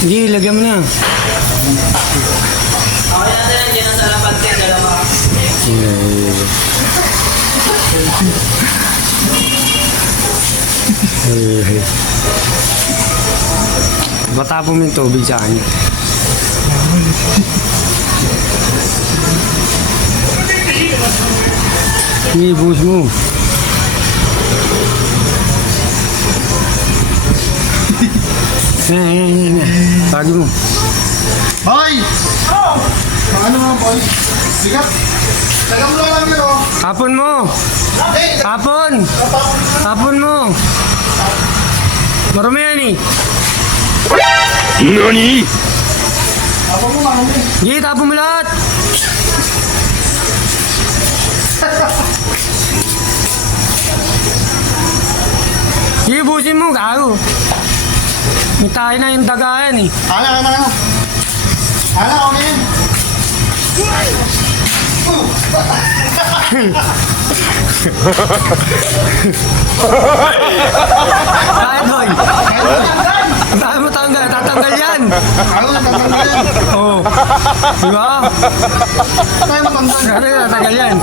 Sige, lagyan mo na. Okay natin yan, dyan sa lapat yan, dalawa. Matapon mo yung tubig sa kanya. Sige, buhos mo. Yan. Pagi mo. Boy! Ano mga boy? Sigat! Taga mo lang yun oh! Hapon mo! Hapon! Hapon mo! Marami yan eh. NANI?! Apa mo marami? Sige, tapon mo lahat! Sige, busin mo, gago. May tayo na yung dagayan eh. Ano? Ano, okay yun? Kahit doy. Dahil mo tanggal, tatanggal yan. Ano na tatanggal yan? Oo. Diba? Tayo matanggal. Tatanggal yan.